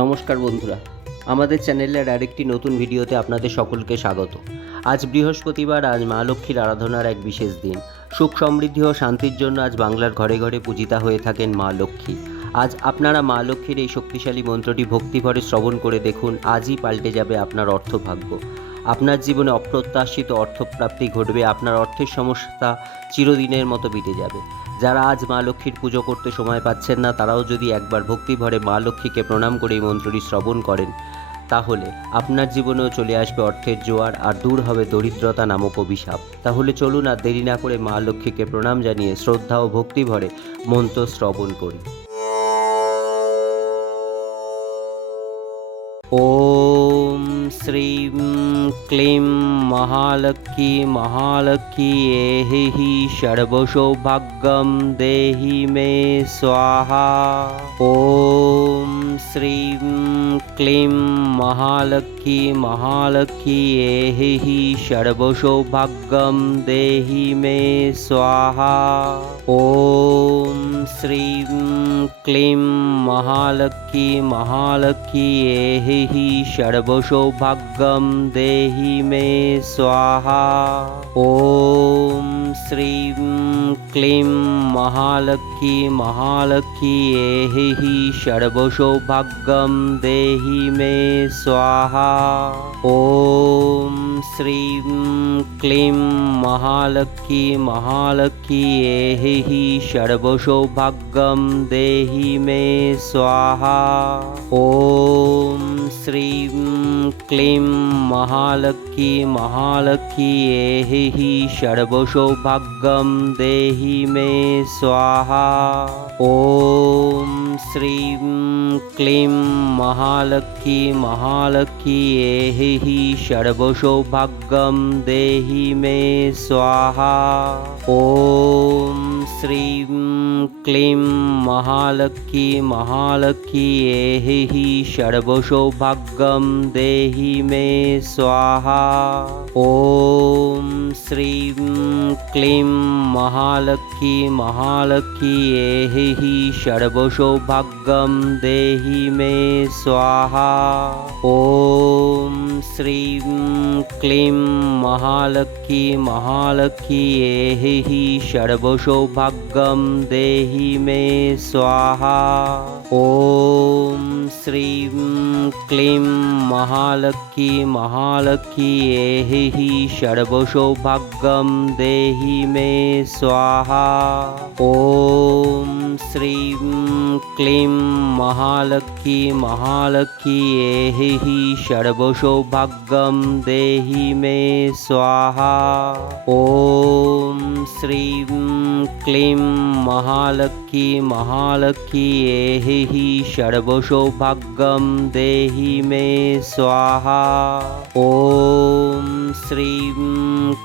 নমস্কার বন্ধুরা, আমাদের চ্যানেলের আরেকটি নতুন ভিডিওতে আপনাদের সকলকে স্বাগত। আজ বৃহস্পতিবার, আজ মা লক্ষ্মীর আরাধনার এক বিশেষ দিন। সুখ সমৃদ্ধি ও শান্তির জন্য আজ বাংলার ঘরে ঘরে পূজিতা হয়ে থাকেন মা লক্ষ্মী। আজ আপনারা মা লক্ষ্মীর এই শক্তিশালী মন্ত্রটি ভক্তিভরে শ্রবণ করে দেখুন, আজই পাল্টে যাবে আপনার অর্থভাগ্য। আপনার জীবনে অপ্রত্যাশিত অর্থপ্রাপ্তি ঘটবে, আপনার অর্থের সমস্যা চিরদিনের মতো মিটে যাবে। যারা আজ মা লক্ষ্মীর পুজো করতে সময় পাচ্ছেন না, তারাও যদি একবার ভক্তিভরে মা লক্ষ্মীকে প্রণাম করে এই মন্ত্রটি শ্রবণ করেন, তাহলে আপনার জীবনেও চলে আসবে অর্থের জোয়ার, আর দূর হবে দরিদ্রতা নামক অভিশাপ। তাহলে চলুন আর দেরি না করে মা লক্ষ্মীকে প্রণাম জানিয়ে শ্রদ্ধা ও ভক্তিভরে মন্ত্র শ্রবণ করি। ওম শ্রীম ক্লিম মহালক্ষ্মী মহালক্ষ্মী এহি সর্বসৌভাগ্যম দেহি মে স্বাহা। ওম শ্রীম ক্লিম মহালক্ষ্মী মহালক্ষ্মী এহি সর্বসৌভাগ্যম দেহি মে স্বাহা। ওম শ্রীম ক্লিম মহালক্ষ্মী মহালক্ষ্মী এহি সর্বসৌভাগ্যম দেহি মে স্বাহা। ওম শ্রীম ক্লিম মহালক্ষ্মী মহালক্ষ্মী এহি সর্বসৌভাগ্যম দেহি মে স্বাহা। ওম শ্রীম ক্লিম মহালক্ষ্মী মহালক্ষ্মী এহি সর্বসৌভাগ্যম দেহি মে স্বাহা। ওম শ্রীম ক্লিম মহালক্ষ্মী মহালক্ষ্মী এহি সর্বসৌভাগ্যম দেহি মে স্বাহা। ওম শ্রীম ক্লিম মহালক্ষ্মী মহালক্ষ্মী এহি সর্বসৌভাগ্যম দেহি মে স্বাহা। ওম শ্রীম ক্লিম মহালক্ষ্মী মহালক্ষ্মী এহি সর্বসৌভাগ্যম দেহি মে স্বাহা। ওম শ্রীম ক্লিম মহালক্ষ্মী মহালক্ষ্মী এহি সর্বসৌভাগ্যম দেহি মে স্বাহা। ওম শ্রীম ক্লিম মহালক্ষ্মী মহালক্ষ্মী এহি সর্বসৌভাগ্যম দেহি মে স্বাহা। ওম শ্রীম ক্লিম মহালক্ষ্মী মহালক্ষ্মী এহি সর্বসৌভাগ্যম দেহি মে স্বাহা। ওম শ্রীম ক্লিম মহালক্ষ্মী মহালক্ষ্মী এহি সর্বসৌভাগ্যম দেহি মে স্বাহা। ওম শ্রীম ক্লিম মহালক্ষ্মী মহালক্ষ্মী এহি সর্বসৌভাগ্যম দেহি মে স্বাহা। ওম শ্রীম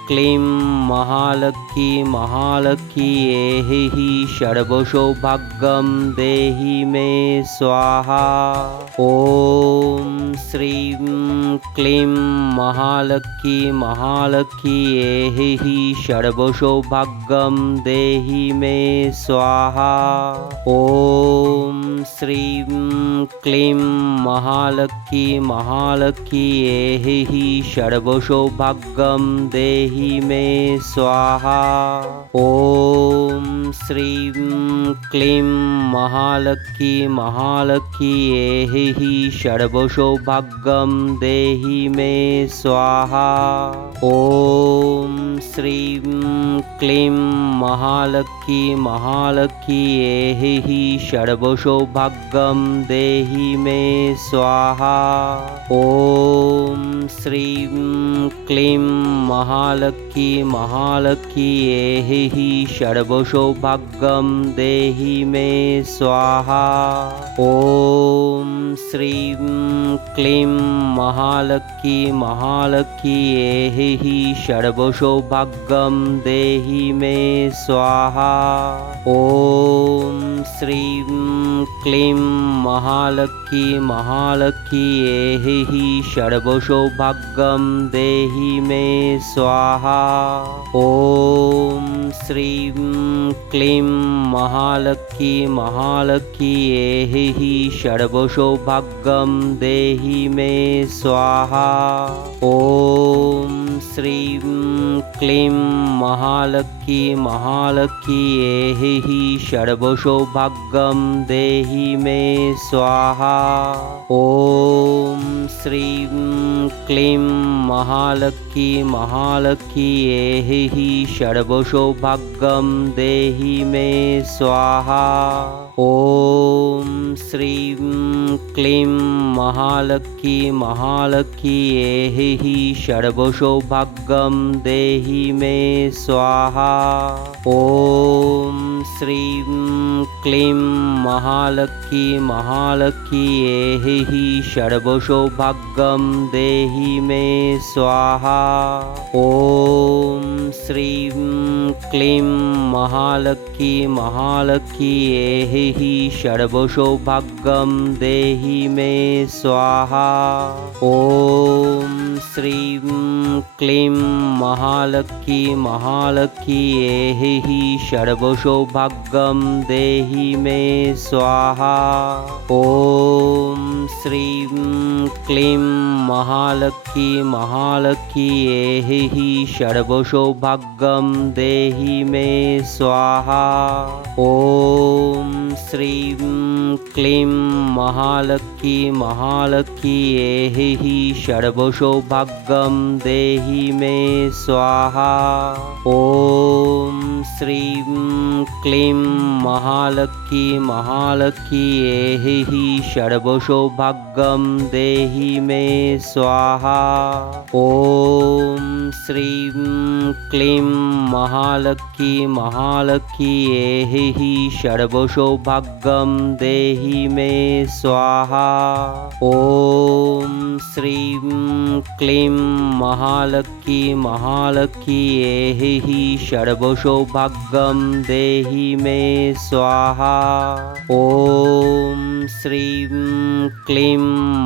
ক্লিম মহালক্ষ্মী মহালক্ষ্মী এহি সর্বসৌভাগ্যম দেহি মে স্বাহা। ওম শ্রীম ক্লিম মহালক্ষ্মী মহালক্ষ্মী এহি সর্বসৌভাগ্যম দেহি মে স্বাহা। ওম শ্রীম ক্লিম মহালক্ষ্মী মহালক্ষ্মী এহি সর্বসৌভাগ্যম দেহি মে স্বাহা। ওম শ্রীম ক্লিম মহালক্ষ্মী মহালক্ষ্মী এহি সর্বসৌভাগ্যম দেহি মে স্বাহা। ওম শ্রীম ক্লিম মহালক্ষ্মী মহালক্ষ্মী এহি সর্বসৌভাগ্যম দেহি মে স্বাহা। ওম শ্রীম ক্লিম মহালক্ষ্মী মহালক্ষ্মী এহি সর্বসৌভাগ্যম দেহি মে স্বাহা। ওম শ্রীম क्लीं महालक्ष्मी महालक्ष्मी एहि सर्वसौभाग्यं देहि मे स्वाहा। ॐ श्रीं क्लीं महालक्ष्मी महालक्ष्मी एहि सर्वसौभाग्यं देहि मे स्वाहा। ॐ श्रीं क्लीं महालक्ष्मी महालक्ष्मी एहि सर्वसौभाग्यं देहि मे स्वाहा। ॐ श्रीं क्लीं महालक्ष्मी महालक्ष्मी एहि सर्वसौभाग्यं देहि मे स्वाहा। ॐ श्रीं क्लीं महालक्ष्मी महालक्ष्मी एहि सर्वसौभाग्यं देहि मे स्वाहा। ॐ श्रीं क्लीं महालक्ष्मी महालक्ष्मी एहि सर्वसौभाग्यं देहि मे स्वाहा। ॐ श्रीं क्लीं महालक्ष्मी महालक्ष्मी एहि सर्वसौभाग्यं देहि मे स्वाहा। ॐ श्रीं क्लीं महालक्ष्मी महालक्ष्मी एहि सर्वसौभाग्यं देहि मे स्वाहा। ॐ श्रीं क्लीं महालक्ष्मी महालक्ष्मी एहि सर्वसौभाग्यं देहि मे स्वाहा। ॐ श्रीं क्लीं महालक्ष्मी महालक्ष्मी एहि सर्वसौभाग्यं देहि मे स्वाहा। ॐ श्रीं क्लीं महालक्ष्मी महालक्ष्मी एहि सर्वसौभाग्यं देहि मे स्वाहा। ॐ श्रीं क्लीं महालक्ष्मी महालक्ष्मी एहि सर्वसौभाग्यं देहि मे स्वाहा। ॐ श्रीं क्लीं महालक्ष्मी महालक्ष्मी एहि सर्वसौभाग्यं देहि मे स्वाहा। ॐ श्रीं क्लीं महालक्ष्मी महालक्ष्मी एहि सर्वसौभाग्यं देहि मे स्वाहा। ॐ श्रीं क्लीं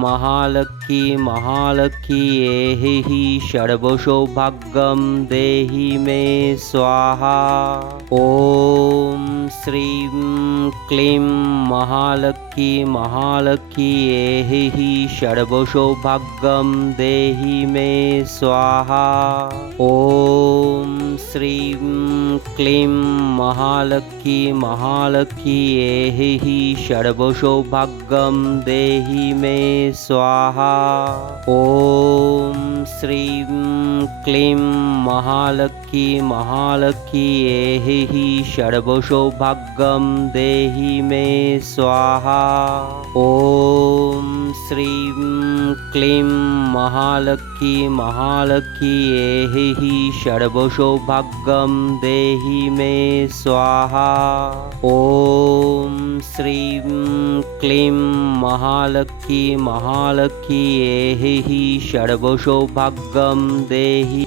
महालक्ष्मी महालक्ष्मी एहि सर्वसौभाग्यं देहि मे स्वाहा। ॐ श्रीं क्लीं महालक्ष्मी महालक्ष्मी एहि सर्वसौभाग्यं देहि मे स्वाहा। ॐ श्रीं क्लीं महालक्ष्मी महालक्ष्मी एहि सर्वसौभाग्यं देहि मे स्वाहा। ॐ श्रीं क्लीं महालक्ष्मी महालक्ष्मी एहि सर्वसौभाग्यं देहि मे स्वाहा। ॐ श्रीं क्लीं महालक्ष्मी महालक्ष्मी एहि सर्वसौभाग्यं देहि मे स्वाहा। ॐ श्रीं क्लीं महालक्ष्मी महालक्ष्मी एहि सर्वसौभाग्यं देहि